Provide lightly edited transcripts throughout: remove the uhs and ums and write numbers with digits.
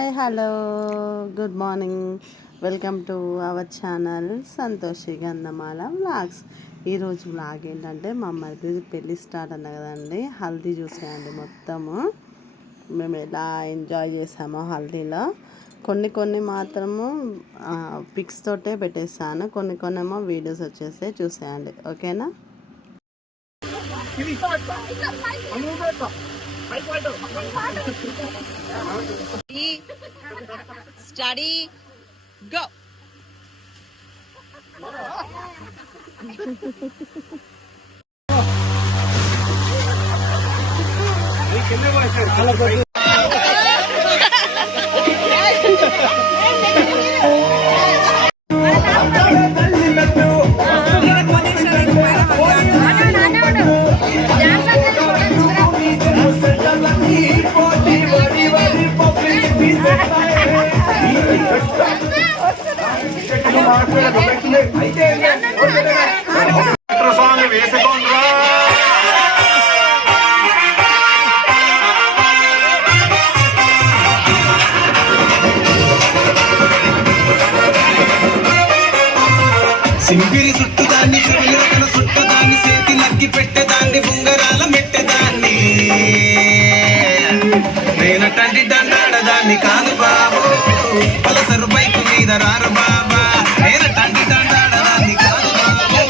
Hi hello good morning. Welcome to our channel Santoshi Gandhamala vlogs. ఈరోజు vlog ఏంటంటే మా మరిది పెళ్ళి స్టార్ట్ అన్న కదండి, హల్దీ చూసేయండి. మొత్తము మేము ఎలా ఎంజాయ్ చేసామో హల్దీలో కొన్ని మాత్రము పిక్స్ తోటే పెట్టేస్తాను, కొన్ని ఏమో వీడియోస్ వచ్చేస్తే చూసేయండి. ఓకేనా? Study, go. సింపిరి చుట్టుదాన్ని సివిలిరకన చుట్టుదాన్ని చేతి నక్కి పెట్టేదాన్ని బుంగరాల మెట్టేదాన్ని నేనటండి దండాడదాన్ని కాదు బాబు పలసరు బైకు మీద రారు బాబా నేనటండి దండాడదాన్ని కాదు బాబు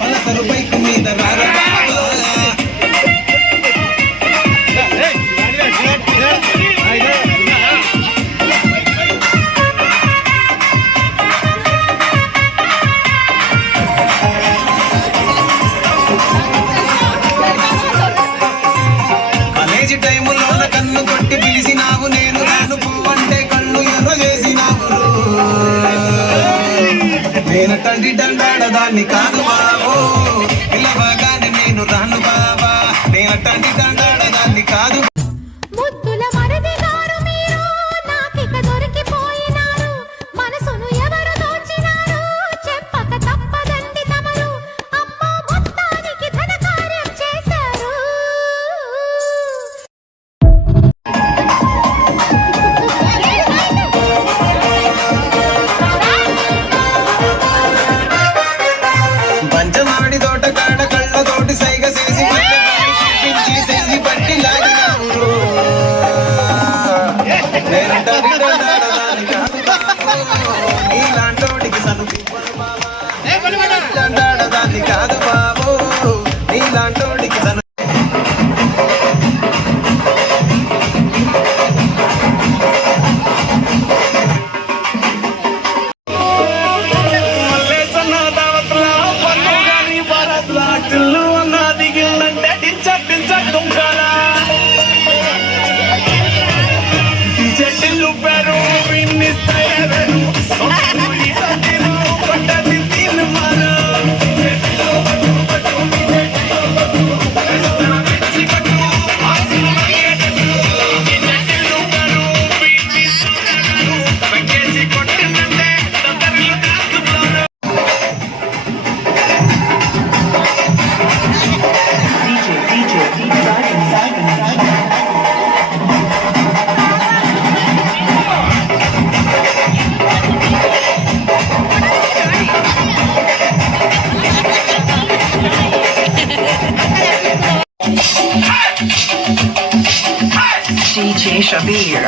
పలసరు బైకు మీద రారు బాబా. టైములోన కన్ను కొట్టి పిలిచినావు, నేను రాను పువ్వంటే కళ్ళు ఎర్ర చేసినావు. నేను తండ్రి దండాడదాన్ని కాదు బాబు పిలవగానే నేను రాను బాబా నేను తండ్రి దండాడదాన్ని కాదు. పంచమాడి తోట కాడ కళ్ళతోటి సైగ చేసి చూపించి సెల్లి పట్టి లాగినావు. నేను దండాడదాన్ని కాదు బాబు నీలాంటోడికి సనుపివ్వను బాబా దండాడదాన్ని కాదు బాబు నీలాంటోడికి సను. DJ Shabir.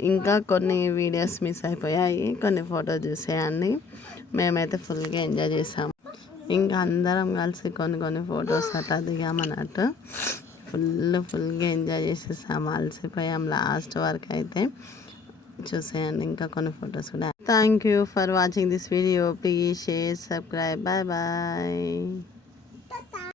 ఇంకా కొన్ని వీడియోస్ మిస్ అయిపోయాయి, కొన్ని ఫొటోస్ చూసేయండి. మేమైతే ఫుల్గా ఎంజాయ్ చేసాము. ఇంకా అందరం కలిసి కొన్ని ఫొటోస్ అట్లా దిగామన్నట్టు ఫుల్గా ఎంజాయ్ చేసేసాము. అలసిపోయాం లాస్ట్ వరకు అయితే. చూసేయండి ఇంకా కొన్ని ఫొటోస్ కూడా. Thank you for watching this video. Please share, subscribe. Bye bye.